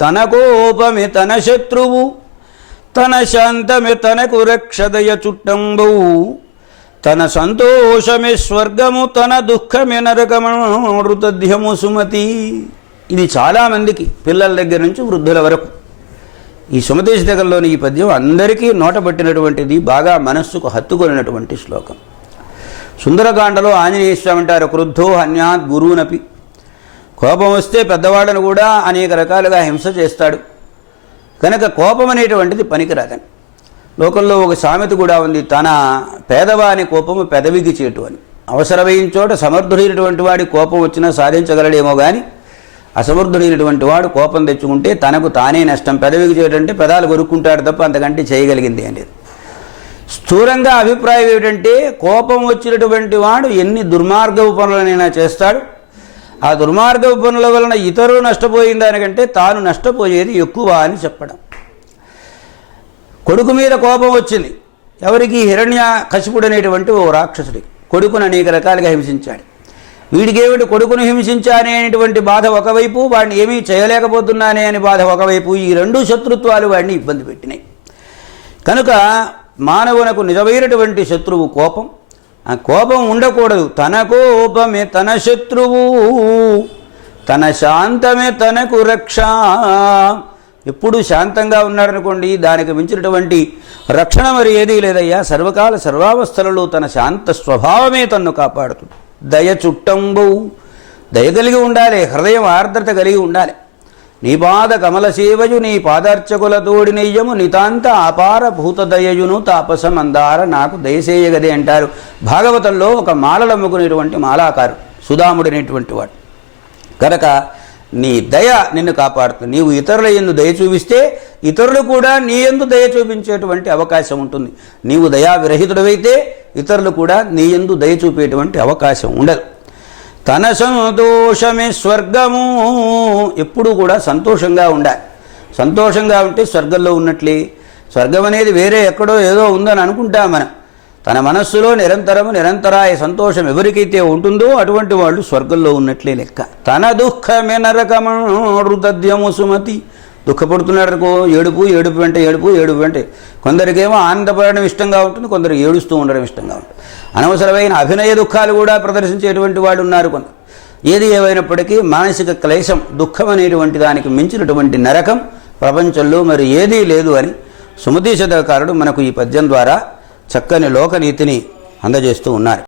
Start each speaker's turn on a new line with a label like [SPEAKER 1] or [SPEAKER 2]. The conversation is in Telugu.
[SPEAKER 1] తన కోపమి తన శత్రువు తన శాంతమి తనకు రక్షదయ చుట్టంబు. తన సంతోషమే స్వర్గము తన దుఃఖమే నరకమృతధ్యము సుమతి. ఇది చాలామందికి పిల్లల దగ్గర నుంచి వృద్ధుల వరకు. ఈ సుమతి దగ్గరలోని ఈ పద్యం అందరికీ నోటబట్టినటువంటిది బాగా మనస్సుకు హత్తుకొనినటువంటి శ్లోకం. సుందరకాండలో ఆంజనేయ స్వామి అంటారు క్రుద్ధో హన్యాత్ గురువునపి కోపం వస్తే పెద్దవాళ్ళను కూడా అనేక రకాలుగా హింస చేస్తాడు. కనుక కోపం అనేటువంటిది పనికిరాదని. లోకంలో ఒక సామెత కూడా ఉంది తన పేదవాని కోపము పెదవికి చేటు అని. అవసరమైన చోట సమర్థుడైనటువంటి వాడి కోపం వచ్చినా సాధించగలడేమో కానీ అసమర్థుడైనటువంటి వాడు కోపం తెచ్చుకుంటే తనకు తానే నష్టం. పెదవికి చేయటంటే పెదాలు కొరుక్కుంటాడు తప్ప అంతకంటే చేయగలిగింది అనేది స్థూలంగా అభిప్రాయం ఏమిటంటే కోపం వచ్చినటువంటి వాడు ఎన్ని దుర్మార్గపు పనులనైనా చేస్తాడు ఆ దుర్మార్గ పనుల వలన ఇతరులు నష్టపోయిన దానికంటే తాను నష్టపోయేది ఎక్కువ అని చెప్పడం. కొడుకు మీద కోపం వచ్చింది. ఎవరికి హిరణ్య కశిపుడు అనేటువంటి ఓ రాక్షసుడి కొడుకును అనేక రకాలుగా హింసించాడు. వీడికేమిటి కొడుకును హింసించానే అనేటువంటి బాధ ఒకవైపు వాడిని ఏమీ చేయలేకపోతున్నానే అని బాధ ఒకవైపు ఈ రెండు శత్రుత్వాలు వాడిని ఇబ్బంది పెట్టినాయి. కనుక మానవునకు నిజమైనటువంటి శత్రువు కోపం ఆ కోపం ఉండకూడదు. తన కోపమే తన శత్రువు. తన శాంతమే తనకు రక్ష. ఎప్పుడు శాంతంగా ఉన్నాడనుకోండి దానికి మించినటువంటి రక్షణ మరి ఏదీ లేదయ్యా. సర్వకాల సర్వావస్థలలో తన శాంత స్వభావమే తన్ను కాపాడుతుంది. దయ చుట్టంబు. దయ కలిగి ఉండాలి. హృదయం ఆర్ద్రత కలిగి ఉండాలి. నీ పాద కమల సేవయు నీ పాదార్చకుల తోడి నెయ్యము నితాంత అపార భూత దయయును తాపసమందార నాకు దయసేయగదే అంటారు. భాగవతంలో ఒక మాలలమ్ముకునేటువంటి మాలాకారు సుధాముడనేటువంటి వాడు. కనుక నీ దయ నిన్ను కాపాడుతుంది. నీవు ఇతరుల ఎందు దయ చూపిస్తే ఇతరులు కూడా నీ ఎందు దయ చూపించేటువంటి అవకాశం ఉంటుంది. నీవు దయా విరహితుడవైతే ఇతరులు కూడా నీ ఎందు దయ చూపేటువంటి అవకాశం ఉండదు. తన సంతోషమే స్వర్గము. ఎప్పుడూ కూడా సంతోషంగా ఉండాలి సంతోషంగా ఉంటే స్వర్గంలో ఉన్నట్లే. స్వర్గం అనేది వేరే ఎక్కడో ఏదో ఉందని అనుకుంటాం మనం. తన మనస్సులో నిరంతరము నిరంతరాయ సంతోషం ఎవరికైతే ఉంటుందో అటువంటి వాళ్ళు స్వర్గంలో ఉన్నట్లే లెక్క. తన దుఃఖమే నరకమృతద్యము సుమతి. దుఃఖపడుతున్నాడు అనుకో ఏడుపు ఏడుపు వెంట ఏడుపు ఏడుపు వెంట. కొందరికేమో ఆనందపడడం ఇష్టంగా ఉంటుంది కొందరు ఏడుస్తూ ఉండడం ఇష్టంగా ఉంటుంది. అనవసరమైన అభినయ దుఃఖాలు కూడా ప్రదర్శించేటువంటి వాళ్ళు ఉన్నారు కొంత ఏది ఏమైనప్పటికీ మానసిక క్లేశం దుఃఖం అనేటువంటి దానికి మించినటువంటి నరకం ప్రపంచంలో మరి ఏదీ లేదు అని సుమతి శతకారుడు మనకు ఈ పద్యం ద్వారా చక్కని లోకనీతిని అందజేస్తూ ఉన్నారు.